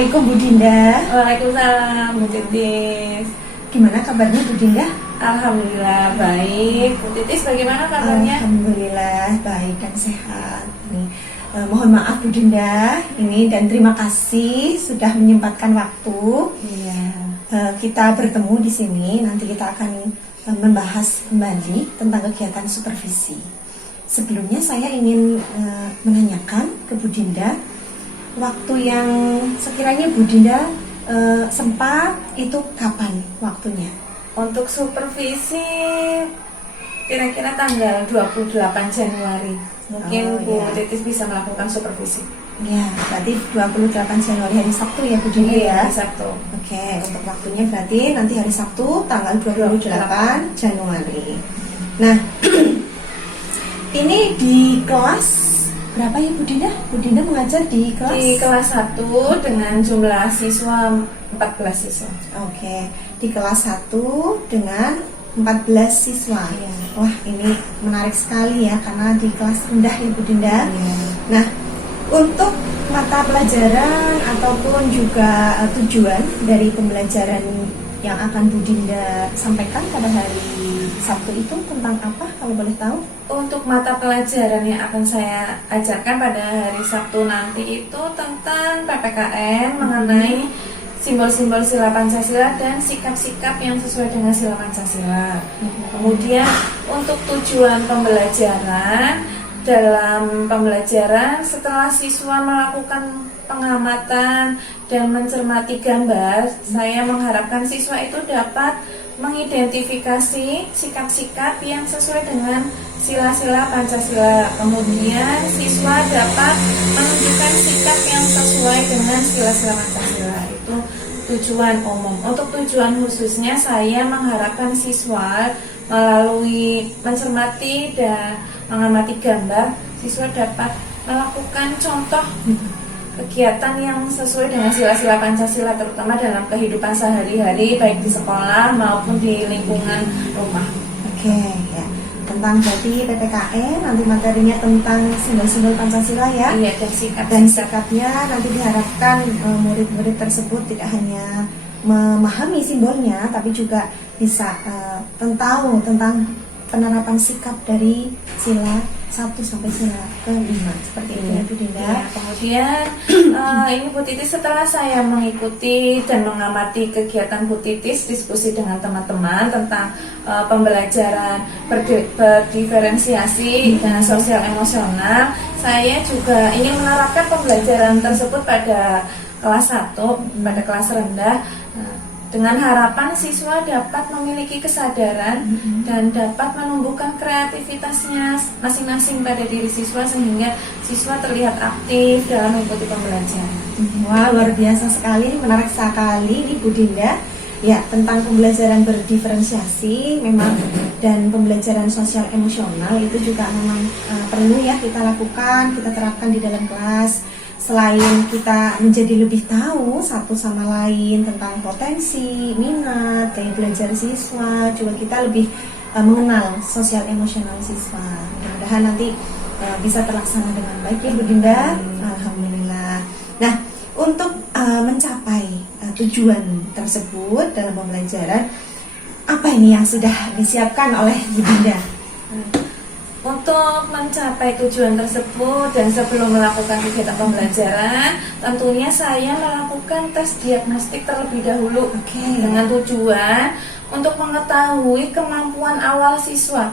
Assalamualaikum Bu Dinda. Waalaikumsalam Bu Titis. Gimana kabarnya Bu Dinda? Alhamdulillah baik. Bu Titis bagaimana kabarnya? Alhamdulillah baik dan sehat. Mohon maaf Bu Dinda, ini dan terima kasih sudah menyempatkan waktu. Iya. Kita bertemu di sini. Nanti kita akan membahas kembali tentang kegiatan supervisi. Sebelumnya saya ingin menanyakan ke Bu Dinda, waktu yang sekiranya Bu Dinda sempat itu kapan waktunya? Untuk supervisi kira-kira tanggal 28 Januari. Mungkin Bu Titis bisa melakukan supervisi. Ya, berarti 28 Januari hari Sabtu ya Bu Dinda ya? Hari Sabtu. Oke, untuk waktunya berarti nanti hari Sabtu tanggal 28 Januari. Nah, ini di kelas berapa ya Bu Dinda? Bu Dinda mengajar di kelas? Di kelas 1 dengan jumlah siswa 14 siswa. Oke, di kelas 1 dengan 14 siswa. Ya. Wah, ini menarik sekali ya karena di kelas rendah ya Bu Dinda. Ya. Nah, untuk mata pelajaran ataupun juga tujuan dari pembelajaran yang akan Bu Dinda sampaikan pada hari Sabtu itu tentang apa kalau boleh tahu? Untuk mata pelajaran yang akan saya ajarkan pada hari Sabtu nanti itu tentang PPKN mengenai simbol-simbol sila Pancasila dan sikap-sikap yang sesuai dengan sila Pancasila. Kemudian untuk tujuan pembelajaran, dalam pembelajaran setelah siswa melakukan pengamatan dan mencermati gambar, saya mengharapkan siswa itu dapat mengidentifikasi sikap-sikap yang sesuai dengan sila-sila Pancasila. Kemudian siswa dapat menunjukkan sikap yang sesuai dengan sila-sila Pancasila. Itu tujuan umum. Untuk tujuan khususnya saya mengharapkan siswa melalui mencermati dan mengamati gambar, siswa dapat melakukan contoh kegiatan yang sesuai dengan sila-sila Pancasila, terutama dalam kehidupan sehari-hari baik di sekolah maupun di lingkungan rumah. Oke, ya. Tentang berarti PPKN, nanti materinya tentang simbol-simbol Pancasila ya. Iya, dan sikap Dan sikapnya nanti diharapkan murid-murid tersebut tidak hanya memahami simbolnya, tapi juga bisa tahu tentang penerapan sikap dari sila 1 sampai sila ke-5 seperti itu ya Bu Dinda. Ya, kemudian ini Bu Titis setelah saya mengikuti dan mengamati kegiatan Bu Titis diskusi dengan teman-teman tentang pembelajaran berdiferensiasi dan sosial emosional, saya juga ingin menerapkan pembelajaran tersebut pada kelas 1, pada kelas rendah, dengan harapan siswa dapat memiliki kesadaran dan dapat menumbuhkan kreativitasnya masing-masing pada diri siswa sehingga siswa terlihat aktif dalam mengikuti pembelajaran. Wah, luar biasa sekali, menarik sekali Bu Dinda. Ya, tentang pembelajaran berdiferensiasi memang dan pembelajaran sosial emosional itu juga memang perlu ya kita lakukan, kita terapkan di dalam kelas. Selain kita menjadi lebih tahu satu sama lain tentang potensi, minat, gaya belajar siswa, juga kita lebih mengenal sosial emosional siswa. Mudah-mudahan nanti bisa terlaksana dengan baik ya Bu Dinda. Alhamdulillah. Nah, untuk mencapai tujuan tersebut dalam pembelajaran, apa ini yang sudah disiapkan oleh Bu Dinda? Untuk mencapai tujuan tersebut dan sebelum melakukan kegiatan pembelajaran, tentunya saya melakukan tes diagnostik terlebih dahulu dengan tujuan untuk mengetahui kemampuan awal siswa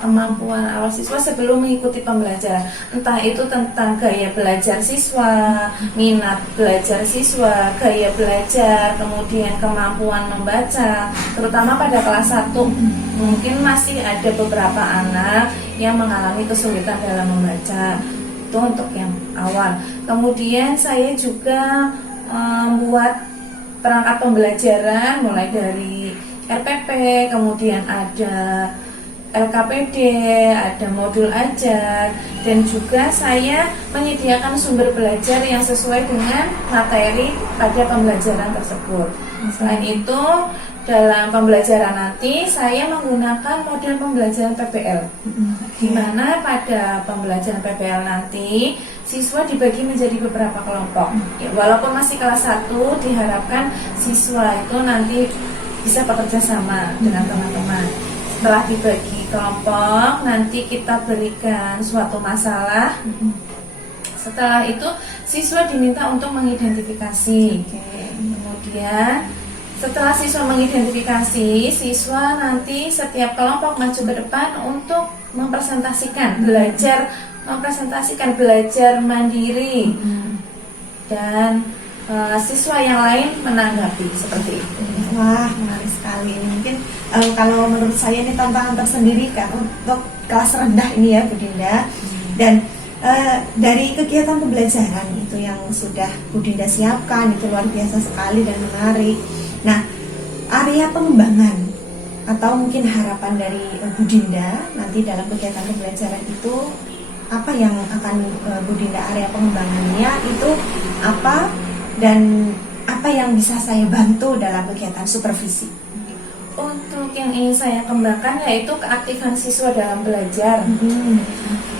sebelum mengikuti pembelajaran. Entah itu tentang gaya belajar siswa, minat belajar siswa, gaya belajar, kemudian kemampuan membaca, terutama pada kelas 1. Mungkin masih ada beberapa anak yang mengalami kesulitan dalam membaca. Itu untuk yang awal. Kemudian saya juga membuat perangkat pembelajaran mulai dari RPP, kemudian ada LKPD, ada modul ajar, dan juga saya menyediakan sumber belajar yang sesuai dengan materi pada pembelajaran tersebut. Selain itu, dalam pembelajaran nanti saya menggunakan model pembelajaran PBL, di mana pada pembelajaran PBL nanti siswa dibagi menjadi beberapa kelompok. Ya, walaupun masih kelas 1, diharapkan siswa itu nanti bisa bekerja sama dengan teman-teman. Setelah dibagi kelompok, nanti kita berikan suatu masalah. Setelah itu siswa diminta untuk mengidentifikasi. Kemudian setelah siswa mengidentifikasi, siswa nanti setiap kelompok maju ke depan untuk mempresentasikan, belajar mandiri, dan siswa yang lain menanggapi seperti itu. Wah, menarik sekali. Mungkin kalau menurut saya ini tantangan tersendiri kan untuk kelas rendah ini ya, Bu Dinda. Dan dari kegiatan pembelajaran itu yang sudah Bu Dinda siapkan itu luar biasa sekali dan menarik. Nah, area pengembangan atau mungkin harapan dari Bu Dinda nanti dalam kegiatan pembelajaran itu apa yang akan Bu Dinda area pengembangannya itu apa, dan apa yang bisa saya bantu dalam kegiatan supervisi? Untuk yang ingin saya kembangkan yaitu keaktifan siswa dalam belajar,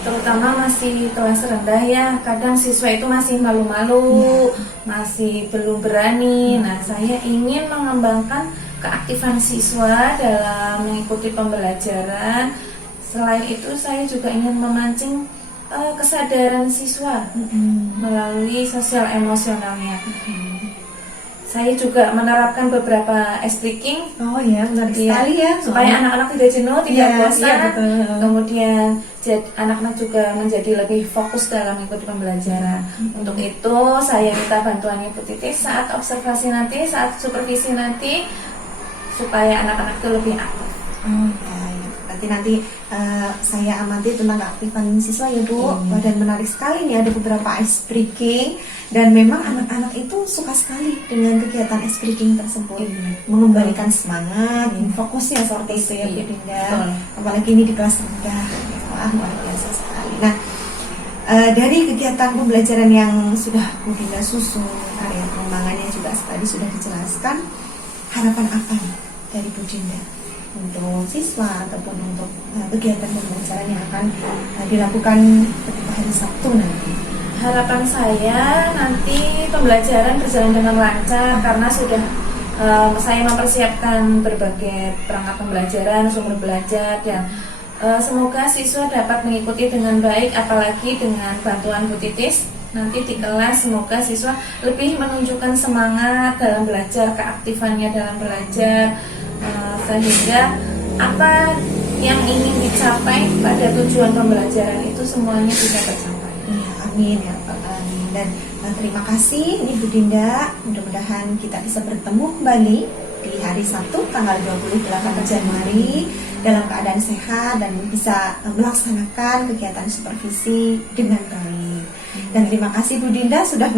terutama masih kelas rendah ya, kadang siswa itu masih malu-malu, masih belum berani. Nah, saya ingin mengembangkan keaktifan siswa dalam mengikuti pembelajaran. Selain itu, saya juga ingin memancing kesadaran siswa melalui sosial emosionalnya. Saya juga menerapkan beberapa ice breaking. Oh ya, benar sekali ya. Supaya anak-anak tidak jenuh, tidak bosan. Betul. Kemudian anak-anak juga menjadi lebih fokus dalam mengikuti pembelajaran. Untuk itu saya minta bantuan Ibu Titis saat observasi nanti, saat supervisi nanti, supaya anak-anak itu lebih aktif. Berarti nanti saya amati tentang keaktifan siswa ya Bu. Dan menarik sekali nih, ada beberapa ice breaking, dan memang anak-anak itu suka sekali dengan kegiatan ice breaking tersebut, mengembalikan semangat, fokusnya seperti itu ya Bu Dinda. Apalagi ini di kelas rendah. Wah, luar biasa sekali. Nah, dari kegiatan pembelajaran yang sudah Bu Dinda susun, area pengembangannya juga tadi sudah dijelaskan, harapan apa nih dari Bu Dinda untuk siswa ataupun untuk kegiatan pembelajaran yang akan dilakukan ketika hari Sabtu nanti? Harapan saya nanti pembelajaran berjalan dengan lancar, karena sudah saya mempersiapkan berbagai perangkat pembelajaran, sumber belajar, dan semoga siswa dapat mengikuti dengan baik, apalagi dengan bantuan Bu Titis. Nanti di kelas semoga siswa lebih menunjukkan semangat dalam belajar, keaktifannya dalam belajar, sehingga apa yang ingin dicapai pada tujuan pembelajaran itu semuanya bisa tercapai. Ya, amin ya Pak. Dan terima kasih ini Bu Dinda. Mudah-mudahan kita bisa bertemu kembali di hari Sabtu tanggal 28 Januari dalam keadaan sehat dan bisa melaksanakan kegiatan supervisi dengan baik. Dan terima kasih Bu Dinda sudah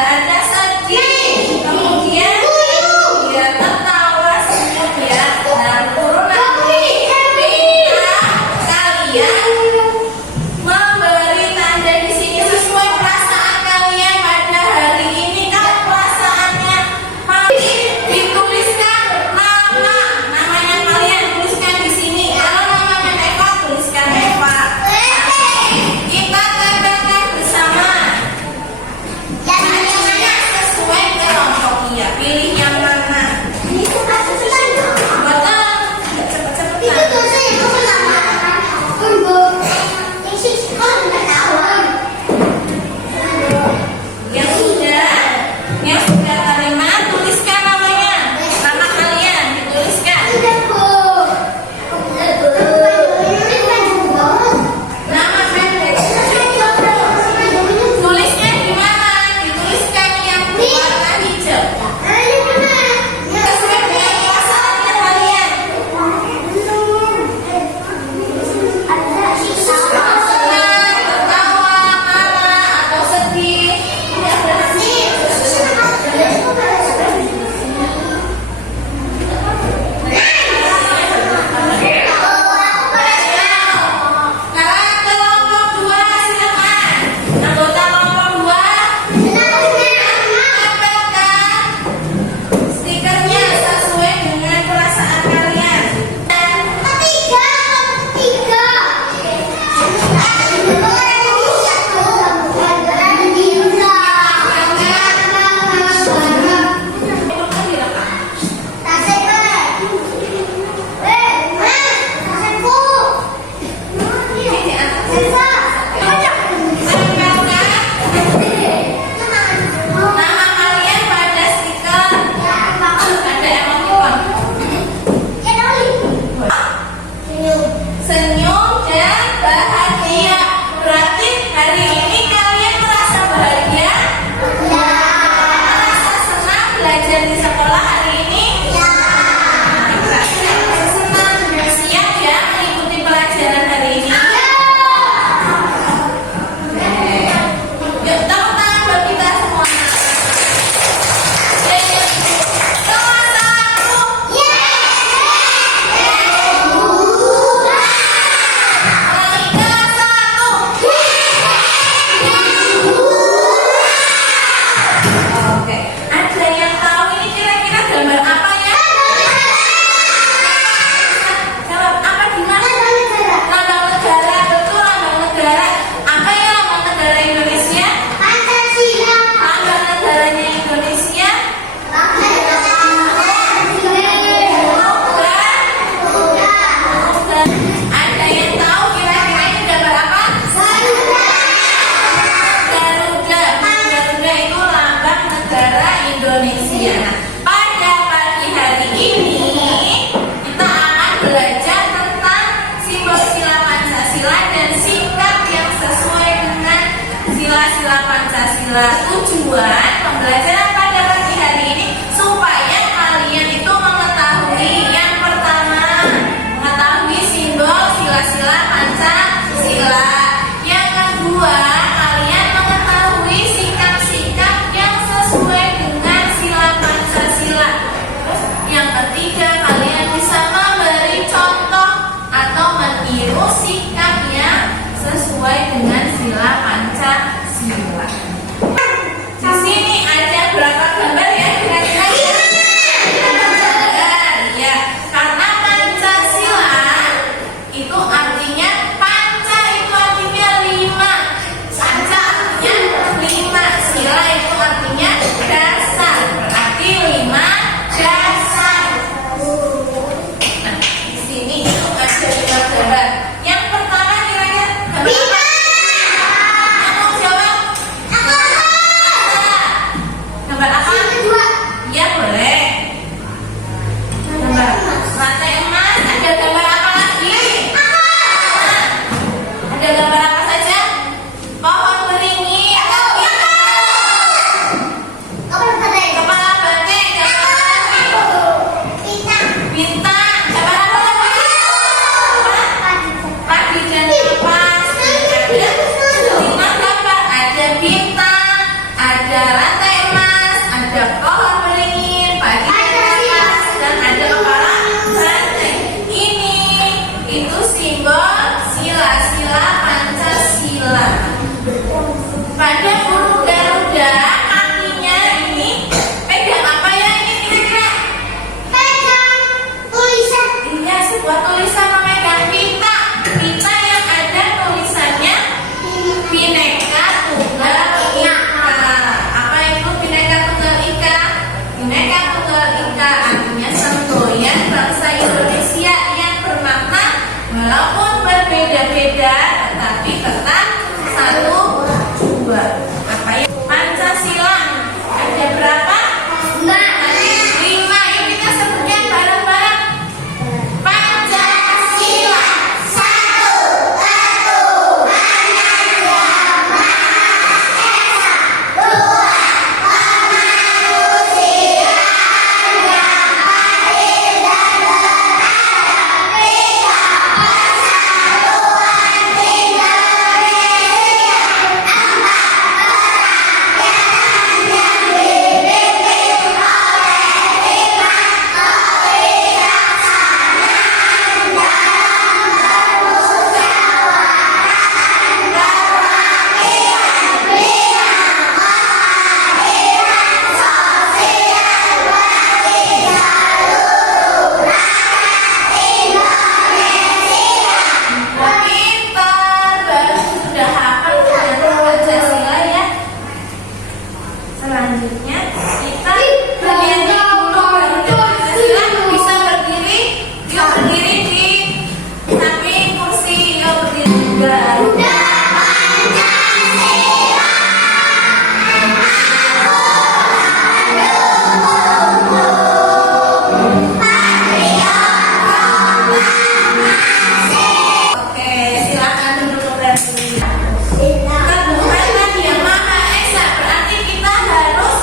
nggak ada sedih. Kemudian dia tertawa senyum ya. Dan turun lagi. Kita kalian memberi tanda di sini sesuai perasaan kalian pada hari ini. Kalau perasaannya mari dituliskan namanya kalian tuliskan di sini. Kalau namanya Eva tuliskan Eva. Kita tempelkan bersama. Tandanya sesuai kelompoknya. Pilih yang mana? Betul. Cepet-cepetan. Yang sudah terima tuliskan namanya, nama kalian dituliskan. Nama pendek. Tulisnya di mana? Dituliskan yang warna hijau. Sesuai dengan perasaannya kalian. Senang, tertawa, marah, atau sedih. Sekarang kelompok 2 silakan. Anggota kelompok 2 tempelkan stikernya sesuai dengan perasaan kalian. Nama kalian pada stiker. Ada emoticon. Senyum dan bahagia. Berarti hari ini kalian merasa bahagia? Merasa senang belajar di sekolah hari ini? Berarti merasa senang. Siap ya mengikuti pelajaran hari ini? Yuk tepuk tangan buat kita semua. Nomor 1. Liga 1. Oke, ada yang tahu ini kira-kira gambar apa ya? Jawab apa di mana? Lambang negara, betul lambang negara. Apa ya lambang negara Indonesia? Lambang negaranya Indonesia. Dan ada yang tahu kira-kira ini gambar apa? Garuda. Garuda itu lambang negara Indonesia. Nah, pada pagi hari ini kita akan belajar tentang simbol sila Pancasila dan sikap yang sesuai dengan sila-sila Pancasila. Tujuan pembelajaran pada pagi hari ini supaya kalian itu mengetahui yang pertama, mengetahui simbol sila-sila Pancasila. Yang kedua, kalian mengetahui sikap-sikap yang sesuai dengan sila Pancasila. Terus yang ketiga, kalian bisa memberi contoh atau meniru sikap yang sesuai dengan sila Pancasila. Di sini ada berapa selanjutnya kita bernyanyi dulu baru Pancasila. Bisa berdiri, yuk berdiri di samping kursi, yuk berdiri juga. Oke, silakan duduk kembali. Tuhan yang Maha Esa, berarti kita harus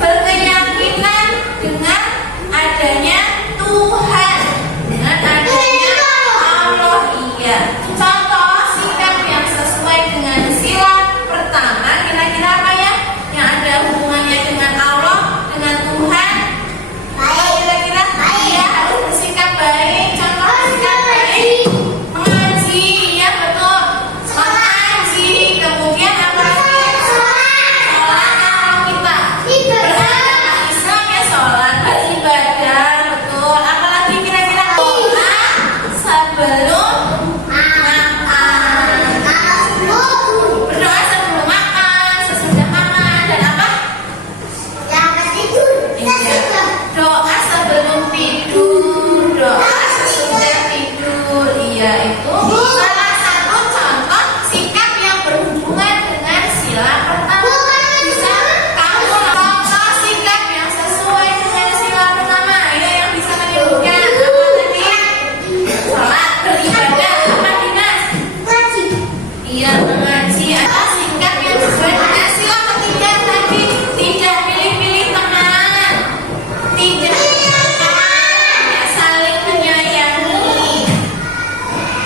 berkeyakinan dengan adanya Tuhan, dengan adanya Allah. Iya. Contoh sikap yang sesuai dengan sila pertama kira-kira apa ya? Yang ada hubungannya dengan Allah, dengan Tuhan. Kira-kira iya harus bersikap baik. Contoh sikap baik mengaji, ya betul. Mengaji, kemudian apa lagi? Sholat kalau kita beragama Islam ya sholat, beribadah, betul. Apalagi kira-kira doa sebelum makan. Berdoa sebelum makan, sesudah makan, dan apa? Iya. Doa sebelum tidur, doa sesudah tidur. Iya, itu salah satu contoh sikap yang berhubungan dengan sila pertama. Bisa kamu contoh sikap yang sesuai dengan sila pertama. Ayo yang bisa menyebutkan apa tadi? Sholat, beribadah, apa Dimas? Iya, mengaji. Ada sikap yang sesuai dengan sila ketiga tadi. Tidak pilih-pilih teman, tidak saling menyayangi.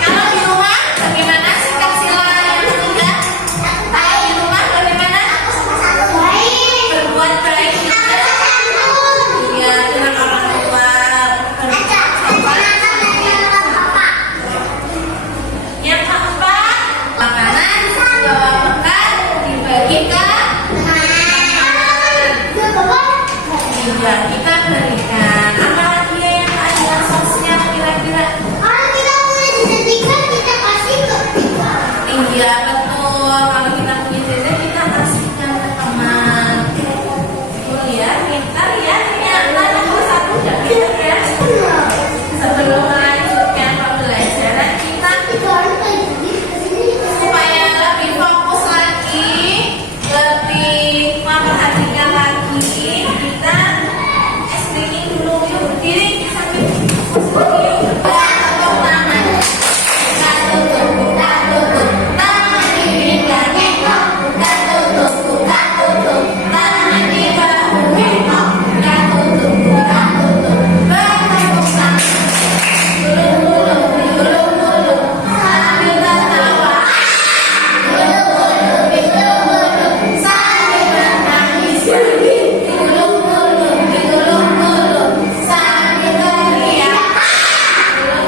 Kalau di rumah bagaimana sikap sila yang ketiga? Kalau di rumah bagaimana? Berbuat baik juga. Iya, dengan orang tua. Yang keempat, makanan bawa bekal dibagi ke iya, kita berikan. Apalagi yang ada sosial kira-kira? Iya betul. Kalau kita punya jajan kita kasihkan ke teman. Betul ya, pintar ya. Ternyata nomor satu udah pintar ya. Sebelum melanjutkan pembelajaran kita supaya lebih fokus lagi, lebih memperhatikan lagi, kita screening dulu. Yuk berdiri sambil yuk tutup tangan. Buka tutup, buka tutup. Tangan di kaki, buka tutup, buka tutup. Tangan di bahu, buka tutup, buka tutup. Bertepuk tangan. Gulung-gulung, digulung-gulung. Sambil tertawa. Gulung-gulung, digulung-gulung. Sambil menangis. Digulung-gulung, digulung-gulung. Sambil teriak.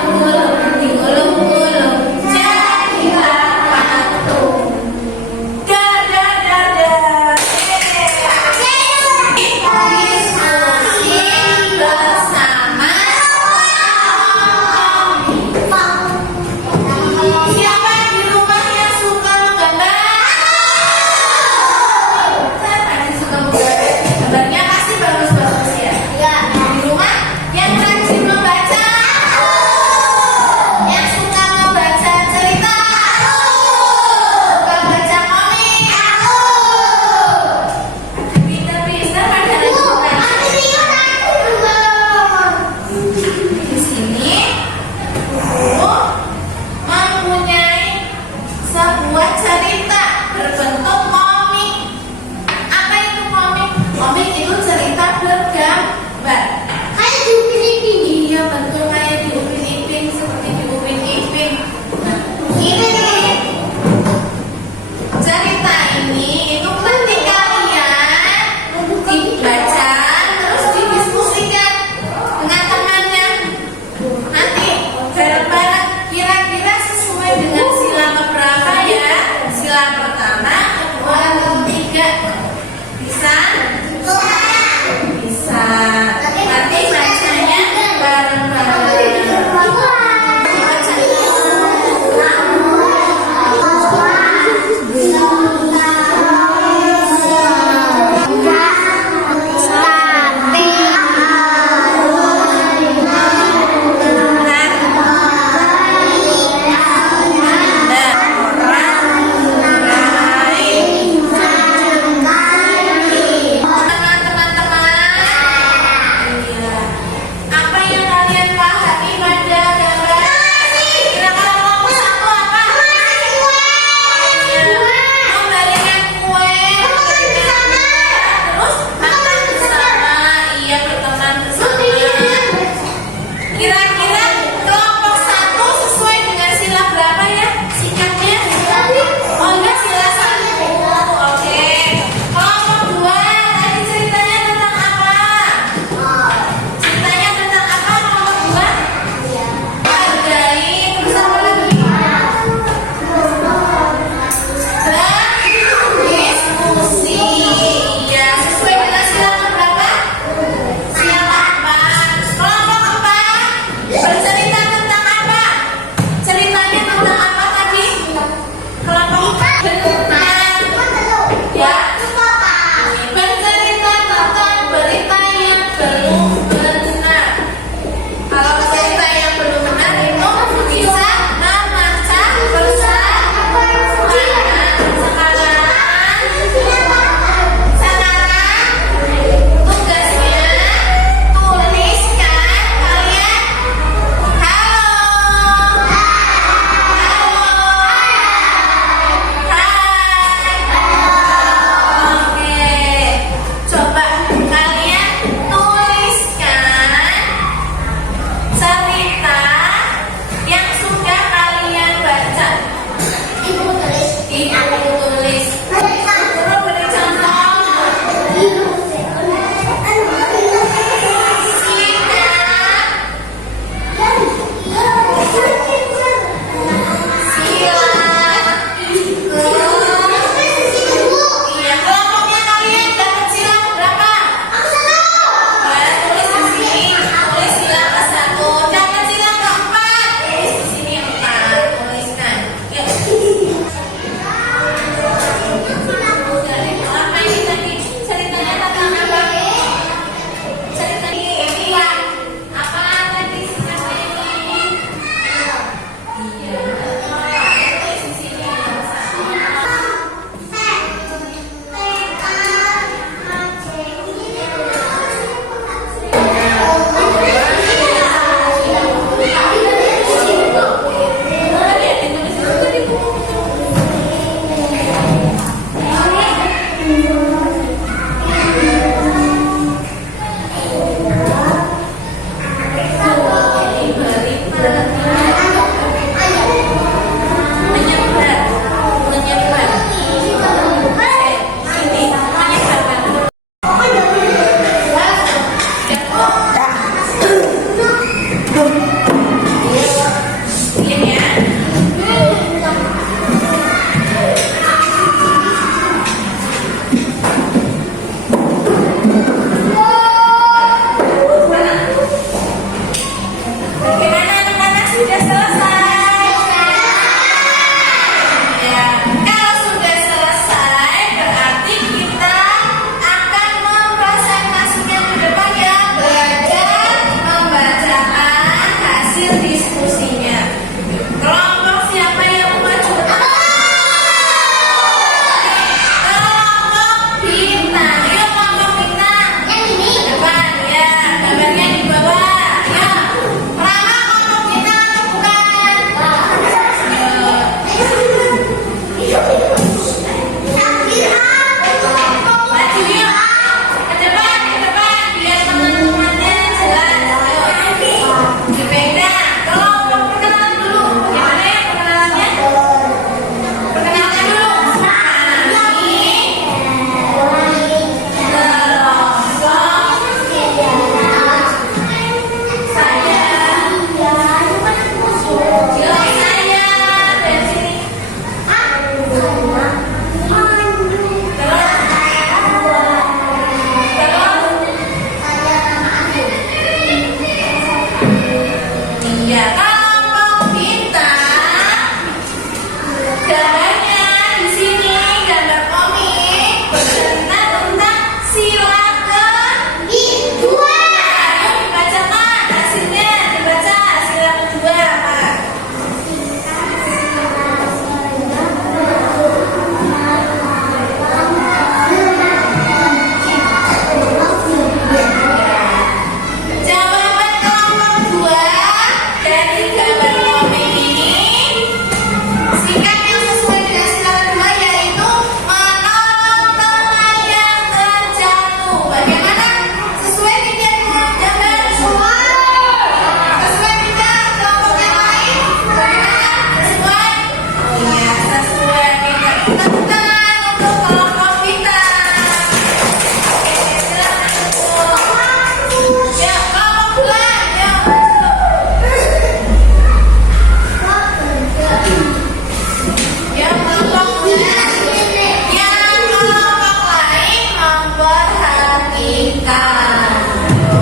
Gulung-gulung, digulung-gulung. Jadilah patung. Dar, dar, dar, dar. Diskusi bersama siapa di rumah yang suka menggambar? Siapa yang suka menggambar? Gambarnya pasti bagus-bagus ya. Di rumah yang rajin membaca, yang suka membaca cerita, suka baca komik, pintar-pintar pada rajin. Di sini guru mempunyai sebuah cerita berbentuk komik. Apa itu komik? Komik itu cerita bergambar. Iya betul, kayak di Upin Ipin, seperti di Upin Ipin. Nah, ini cerita ini itu nanti kalian dibaca terus didiskusikan dengan temannya. Nanti bareng-bareng kira-kira sesuai dengan sila keberapa ya? Sila pertama, kedua, ketiga. Bisa? Bisa. Nanti bacanya bareng-bareng. Bacanya.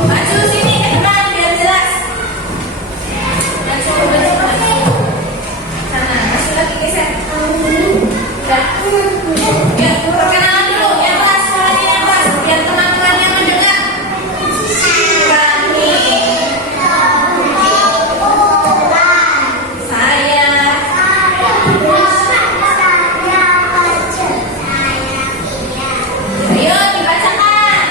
Maju sini ke depan biar jelas. Maju. Sana, masuk lagi geser. Udah. Ya, perkenalan dulu. Yang pas, suaranya yang pas, biar teman-teman yang mendengar. Kami, saya. Ayo dibacakan.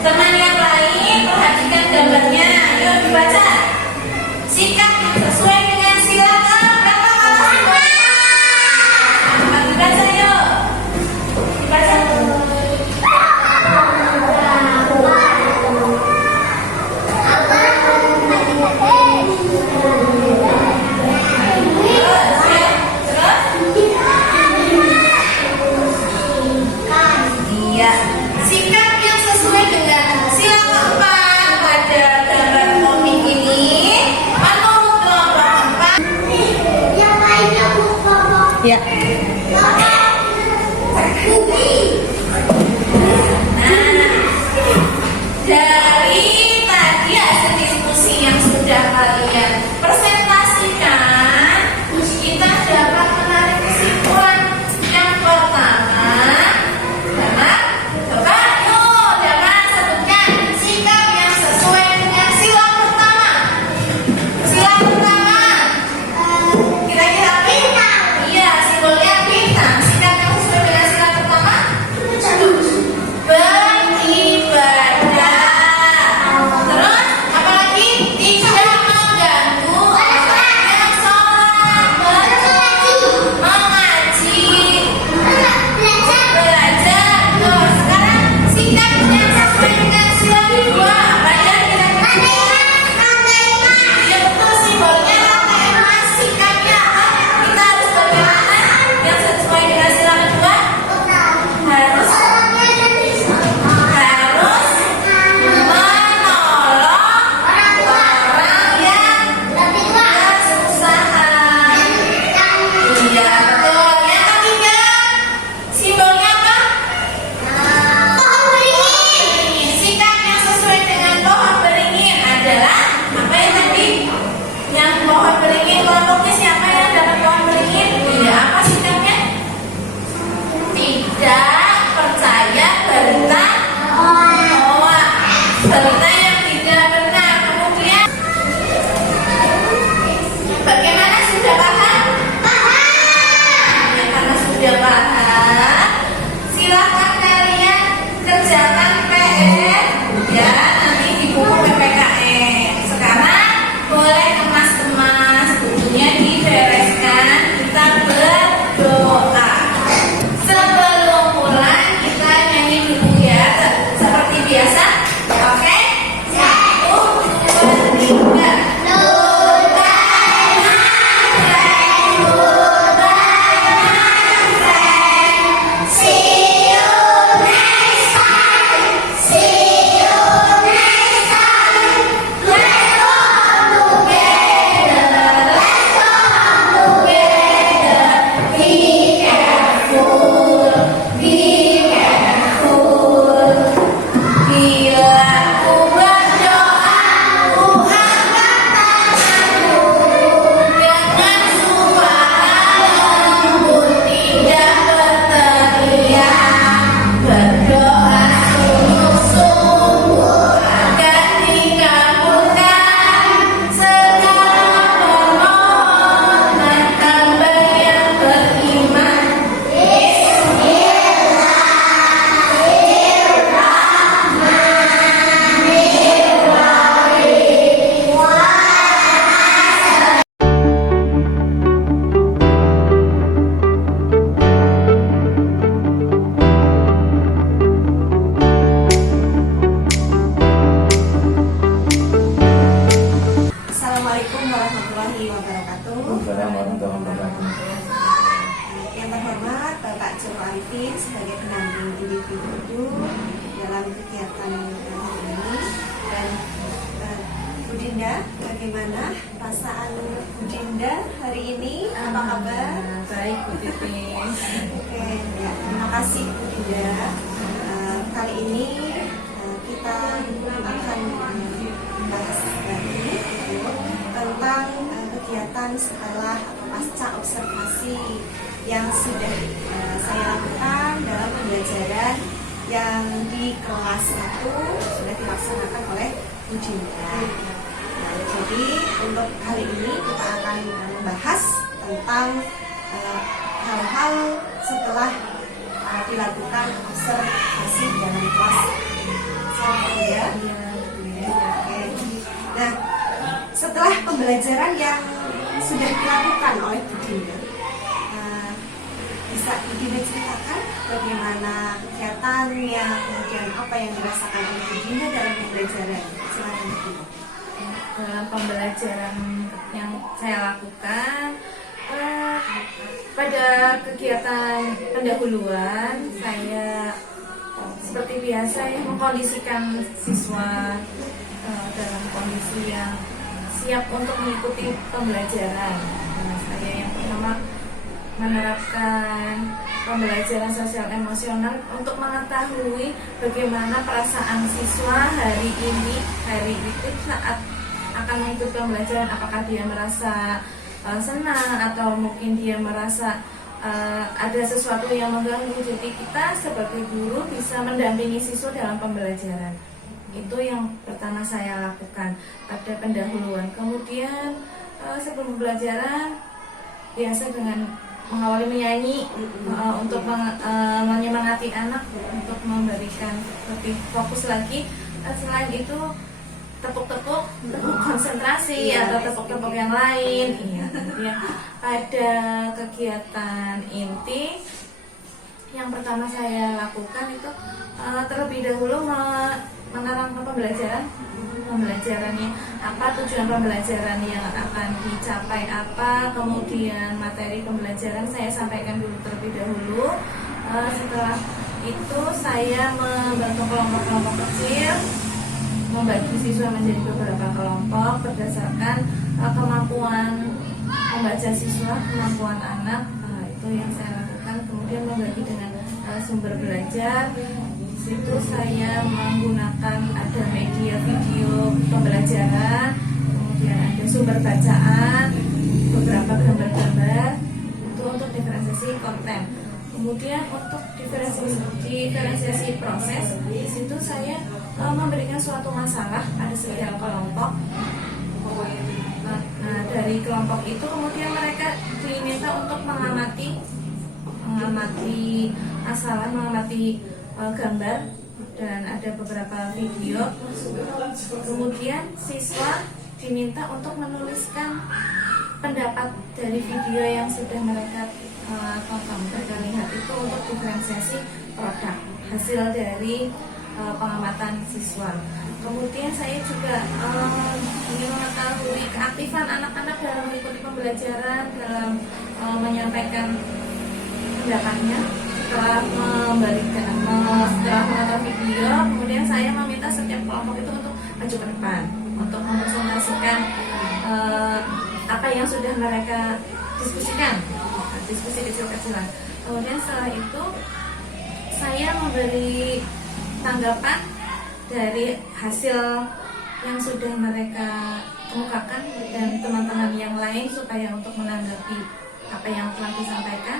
Teman yang lain perhatikan gambarnya. Ayo dibaca. Sikap yang sesuai dengan sila berapa kata simbolnya? Dibaca yuk. Dibaca. Iya. Sikap yang sesuai dengan sila keempat pada gambar komik ini menurut kelompok 4. Ya. Dari tadi hasil diskusi yang sudah kalian presentasikan, kita dapat menarik kesimpulan yang pertama. Coba yuk, dapat sebutkan sikap yang sesuai dengan sila pertama. Sila pertama, kira-kira bintang. Iya, simbolnya bintang. Sikap yang sesuai dengan sila pertama. Beribadah. Terus apalagi tidak mengganggu orang yang sholat, mengaji, belajar. Tuh, sekarang sikap yang sesuai dengan sila kedua apa ya kira-kira? Ya betul, simbolnya rantai emas. Sikapnya apa? Kita harus bagaimana yang sesuai dengan sila kedua? Harus menolong orang yang kesusahan. Iya betul. Yang ketiga, simbolnya apa? Pohon beringin. Sikap yang sesuai dengan pohon beringin adalah apa ya tadi? Yang pohon beringin, kelompoknya siapa yang dapat pohon beringin? Iya, apa sikapnya? Tidak percaya berita hoax, berita yang tidak benar. Kemudian bagaimana, sudah paham? Ya, karena sudah paham, silakan kalian kerjakan PR ya nanti di buku PPKN. Sekarang boleh kemas-kemas bukunya, dibereskan, kita berdoa. Sebelum pulang kita nyanyi dulu ya, seperti biasa. Oke? 1, 2, 3. See you next time. See you next time. Let's go together. Let's go together. Be careful. Be careful. Bila ku berdoa, ku angkat tanganku dengan suara lembut, tidak berteriak. Berdoa sungguh-sungguh agar dikabulkan segala permohonan hamba yang beriman. Assalamualaikum warahmatullahi wabarakatuh. Yang terhormat Bapak Joko Arifin sebagai pendamping individu dalam kegiatan hari ini, dan Bu Dinda, bagaimana perasaan Bu Dinda hari ini? Apa kabar? Baik, Bu Titis. Oke, ya, terima kasih Bu Dinda. Kali ini kita kegiatan setelah atau pasca observasi yang sudah saya lakukan dalam pembelajaran yang di kelas 1 sudah dilaksanakan oleh Bu Dinda. Nah, jadi untuk kali ini kita akan membahas tentang hal-hal setelah dilakukan observasi dalam kelas. Ya. Oke. Nah, setelah pembelajaran yang sudah dilakukan oleh Bu Dinda, bisa Bu Dinda ceritakan bagaimana kegiatannya, kemudian apa yang dirasakan oleh Bu Dinda dalam pembelajaran? Silakan Bu Dinda. Dalam pembelajaran yang saya lakukan, pada kegiatan pendahuluan saya seperti biasa ya mengkondisikan siswa dalam kondisi yang siap untuk mengikuti pembelajaran. Saya yang pertama menerapkan pembelajaran sosial emosional untuk mengetahui bagaimana perasaan siswa hari itu saat akan mengikuti pembelajaran. Apakah dia merasa senang atau mungkin dia merasa ada sesuatu yang mengganggu. Jadi kita sebagai guru bisa mendampingi siswa dalam pembelajaran. Itu yang pertama saya lakukan pada pendahuluan. Kemudian sebelum pembelajaran biasa dengan mengawali menyanyi untuk menyemangati anak untuk memberikan lebih fokus lagi. Selain itu tepuk-tepuk konsentrasi atau tepuk-tepuk yang lain. Iya, kemudian pada kegiatan inti yang pertama saya lakukan itu terlebih dahulu menerangkan pembelajarannya apa, tujuan pembelajaran yang akan dicapai apa, kemudian materi pembelajaran saya sampaikan dulu terlebih dahulu. Setelah itu saya membentuk kelompok-kelompok kecil, membagi siswa menjadi beberapa kelompok berdasarkan kemampuan membaca siswa, kemampuan anak. Itu yang saya lakukan. Kemudian membagi dengan sumber belajar. Di situ saya menggunakan ada media video pembelajaran, kemudian ada sumber bacaan, beberapa gambar-gambar itu untuk diferensiasi konten. Kemudian untuk diferensiasi proses, di situ saya memberikan suatu masalah pada setiap kelompok. Nah, dari kelompok itu kemudian mereka diminta untuk mengamati masalah, mengamati gambar, dan ada beberapa video. Kemudian siswa diminta untuk menuliskan pendapat dari video yang sudah mereka tonton, mereka lihat. Itu untuk diferensiasi produk hasil dari pengamatan siswa. Kemudian saya juga ingin mengetahui keaktifan anak-anak dalam mengikuti pembelajaran, dalam menyampaikan pendapatnya. Setelah menonton video, kemudian saya meminta setiap kelompok itu untuk maju ke depan untuk mempresentasikan apa yang sudah mereka diskusikan, diskusi kecil-kecilan. Kemudian setelah itu saya memberi tanggapan dari hasil yang sudah mereka kemukakan dan teman-teman yang lain supaya untuk menanggapi apa yang telah disampaikan.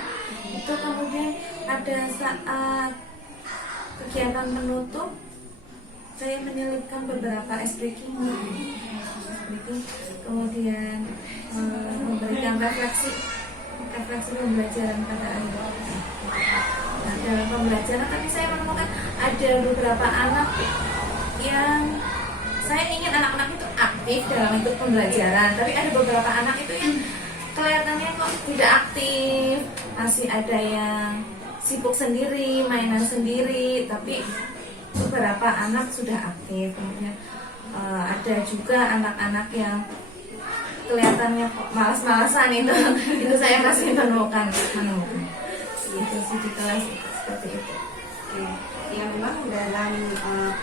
Itu kemudian pada saat kegiatan penutup saya menyelipkan beberapa ice breaking, kemudian memberikan refleksi pembelajaran pada akhir. Nah, dalam pembelajaran tapi saya menemukan ada beberapa anak yang saya ingin anak-anak itu aktif dalam ikut pembelajaran, tapi ada beberapa anak itu yang kelihatannya kok tidak aktif, masih ada yang sibuk sendiri, mainan sendiri, tapi beberapa anak sudah aktif. Kemudian ada juga anak-anak yang kelihatannya kok malas-malasan itu saya masih menemukan itu sih di kelas seperti itu. Ya, memang dalam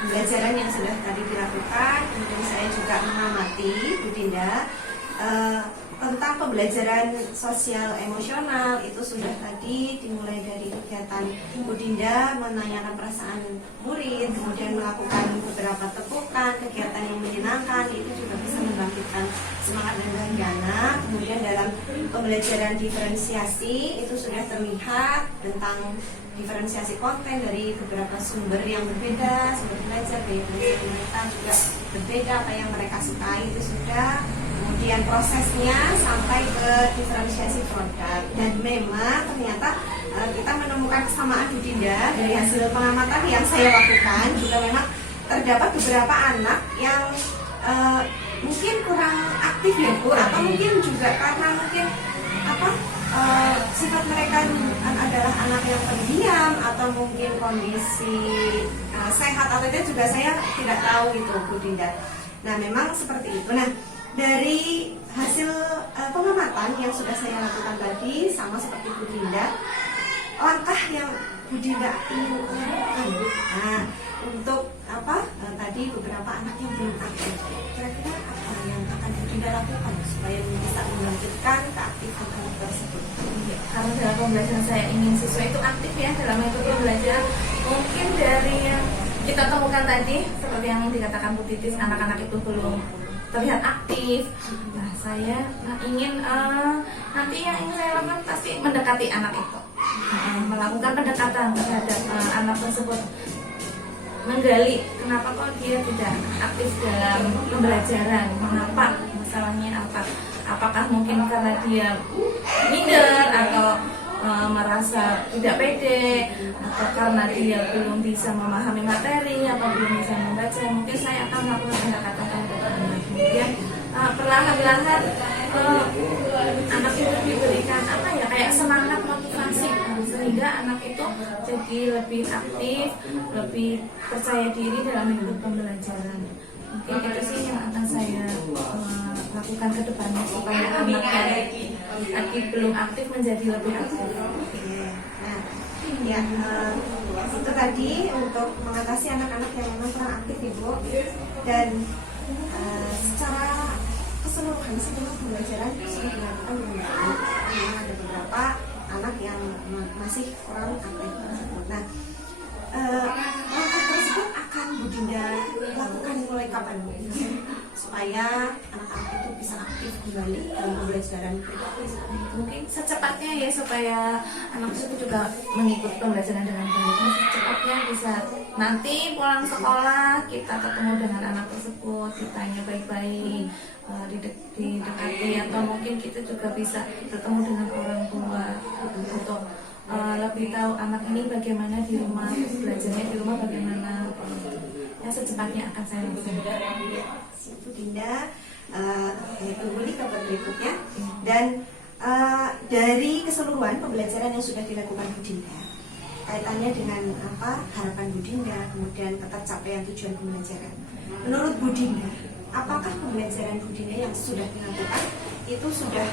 pembelajaran yang sudah tadi dilakukan, kemudian saya juga mengamati Bu Dinda tentang pembelajaran sosial emosional. Itu sudah tadi dimulai dari kegiatan Bu Dinda menanyakan perasaan murid, kemudian melakukan beberapa tepukan, kegiatan yang menyenangkan. Itu juga bisa membantu membangkitkan semangat dan bahagia anak. Kemudian dalam pembelajaran diferensiasi itu sudah terlihat tentang diferensiasi konten dari beberapa sumber yang berbeda, sumber belajar dari mereka juga berbeda, apa yang mereka sukai itu sudah. Kemudian prosesnya sampai ke diferensiasi produk, dan memang ternyata kita menemukan kesamaan Bu Dinda dari hasil pengamatan yang saya lakukan. Juga memang terdapat beberapa anak yang mungkin kurang aktif ya Bu, atau mungkin juga karena mungkin sifat mereka adalah anak yang pendiam, atau mungkin kondisi sehat atau tidak juga saya tidak tahu itu Bu Dinda. Nah memang seperti itu. Nah dari hasil pengamatan yang sudah saya lakukan tadi, sama seperti Bu Dinda, langkah yang Bu Dinda ingin lakukan, nah untuk tadi beberapa anak yang belum aktif, kira-kira apa yang akan Bu Dinda lakukan supaya bisa melanjutkan keaktifan anak tersebut? Karena dalam pembelajaran saya ingin siswa itu aktif ya dalam metode pembelajaran, mungkin dari yang kita temukan tadi seperti yang dikatakan Bu Titis, anak-anak itu belum terlihat aktif. Nah saya ingin nanti yang ingin saya lakukan pasti mendekati anak itu, melakukan pendekatan terhadap anak tersebut, menggali kenapa kok dia tidak aktif dalam pembelajaran, mengapa, masalahnya apa, apakah mungkin karena dia minder atau merasa tidak pede, atau karena dia belum bisa memahami materi atau belum bisa membaca. Mungkin saya akan melakukan pendekatan terhadap anak. Kemudian perlahan-lahan anak itu diberikan kayak semangat motivasi, sehingga anak itu jadi lebih aktif, lebih percaya diri dalam ikut pembelajaran. Mungkin itu sih yang akan saya lakukan ke depannya supaya anak yang lagi belum aktif menjadi lebih aktif. Nah, ya itu tadi untuk mengatasi anak-anak yang memang kurang aktif Ibu. Dan secara keseluruhan sebelum pembelajaran sudah dilakukan dengan baik. Memang ada beberapa anak yang masih kurang aktif tersebut. Nah, langkah tersebut akan Bu Dinda lakukan mulai kapan Bu? Supaya anak-anak itu bisa aktif kembali dalam pembelajaran. Mungkin secepatnya ya, supaya anak tersebut juga mengikuti pembelajaran dengan baik. Secepatnya bisa nanti pulang sekolah kita ketemu dengan anak tersebut, ditanya baik-baik, didekati, atau mungkin kita juga bisa ketemu dengan orang tua untuk lebih tahu anak ini bagaimana di rumah, belajarnya di rumah bagaimana. Ya secepatnya akan saya lakukan. Bu Dinda, kembali ke berikutnya. Dan dari keseluruhan pembelajaran yang sudah dilakukan Bu Dinda, kaitannya dengan harapan Bu Dinda, kemudian ketercapaian tujuan pembelajaran. Menurut Bu Dinda, apakah pembelajaran Bu Dinda yang sudah dilakukan itu sudah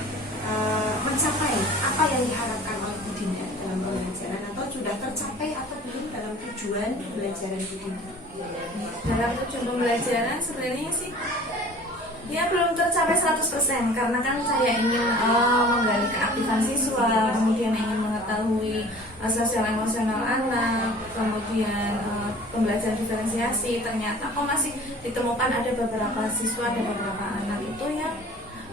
mencapai apa yang diharapkan oleh Bu Dinda dalam pembelajaran, atau sudah tercapai atau belum dalam tujuan pembelajaran Bu Dinda? Dalam tujuan pembelajaran sebenarnya sih ya belum tercapai 100%, karena kan saya ingin menggali keaktifan siswa, kemudian ingin mengetahui sosial emosional anak, kemudian pembelajaran diferensiasi. Ternyata kok masih ditemukan ada beberapa siswa, ada beberapa anak itu yang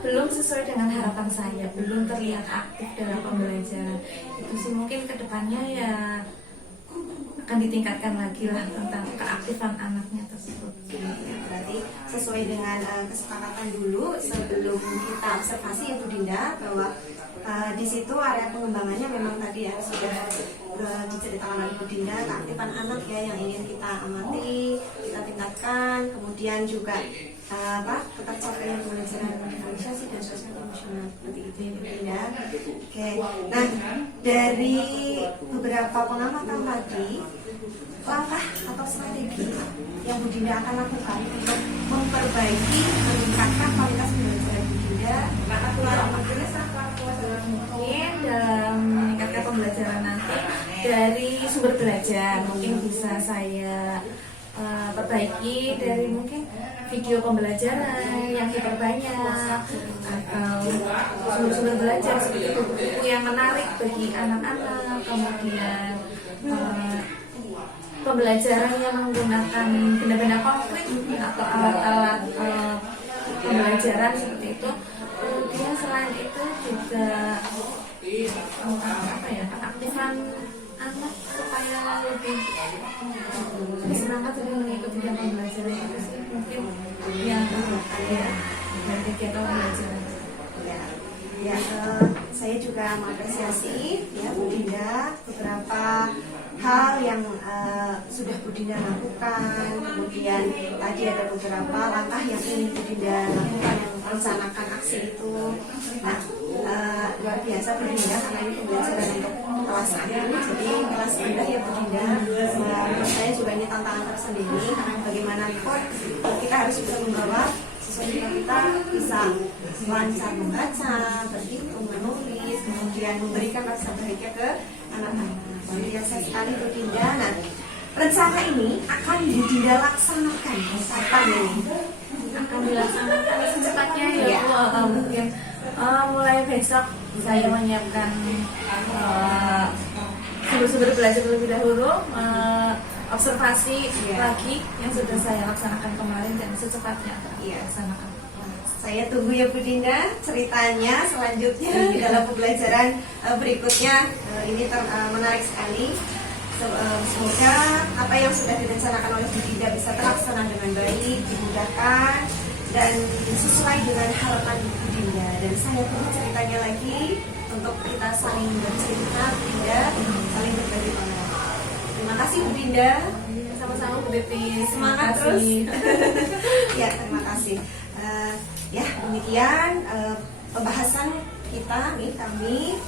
belum sesuai dengan harapan saya, belum terlihat aktif dalam pembelajaran. Itu sih mungkin kedepannya ya akan ditingkatkan lagi lah tentang keaktifan anaknya tersebut. Berarti sesuai dengan kesepakatan dulu sebelum kita observasi ya Bu Dinda, bahwa di situ area pengembangannya memang tadi ya sudah diceritakan oleh Bu Dinda, keaktifan anak ya yang ingin kita amati, kita tingkatkan, kemudian juga ketercapaian pembelajaran diferensiasi dan sosial emosional, seperti itu ya Bu Dinda. Oke, nah dari beberapa pengamatan tadi, langkah atau strategi yang Bu Dinda akan lakukan untuk memperbaiki, meningkatkan kualitas pembelajaran Bu Dinda, mungkin dalam meningkatkan pembelajaran nanti dari sumber belajar mungkin bisa saya perbaiki dari mungkin video pembelajaran yang diperbanyak, atau sumber-sumber belajar seperti buku-buku yang menarik bagi anak-anak, kemudian pembelajaran yang menggunakan benda-benda konkret atau alat-alat pembelajaran seperti itu. Kemudian selain itu juga apa ya, aktifan anak supaya lebih semangat dalam mengikuti pembelajaran itu sih mungkin yang ya dari kegiatan pembelajaran. Ya, saya juga mengapresiasi ya Bu Dinda beberapa hal yang sudah Bu Dinda lakukan. Kemudian tadi ada beberapa langkah yang ingin Bu Dinda lakukan, yang merencanakan aksi itu. Nah, luar biasa Bu Dinda karena ini pembelajaran untuk kelas 6. Jadi kelas rendah ya Bu Dinda. Menurut saya juga ini tantangan tersendiri karena bagaimanapun kita harus bisa membawa sehingga kita bisa lancar membaca, berhitung, menulis, kemudian memberikan rasa bahagia ke anak-anak. Luar biasa sekali Bu Dinda. Nah, rencana ini akan Bu Dinda laksanakan kapan ini? Akan dilaksanakan secepatnya Ya. ya Bu. Mungkin mulai besok saya menyiapkan sebelum belajar terlebih dahulu observasi lagi yang sudah saya laksanakan kemarin dan secepatnya laksanakan. Saya tunggu ya Bu Dinda ceritanya selanjutnya dalam pembelajaran berikutnya. Ini menarik sekali. Semoga apa yang sudah direncanakan oleh Bu Dinda bisa terlaksana dengan baik, dimudahkan dan sesuai dengan harapan Bu Dinda. Dan saya tunggu ceritanya lagi untuk kita saling bercerita Bu Dinda, saling berbagi pengalaman. Terima kasih Bu Dinda. Sama-sama Bu Deti. Semangat terus. Ya, terima kasih. Ya, demikian pembahasan kita nih kami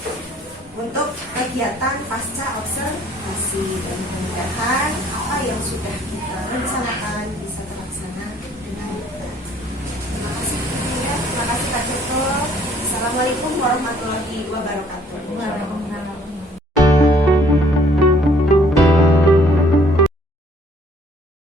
untuk kegiatan pasca observasi, dan mudah-mudahan apa yang sudah kita rencanakan bisa terlaksana dengan baik. Terima kasih Bu Dinda, terima kasih Kak Joko. Assalamualaikum warahmatullahi wabarakatuh. Waalaikumsalam.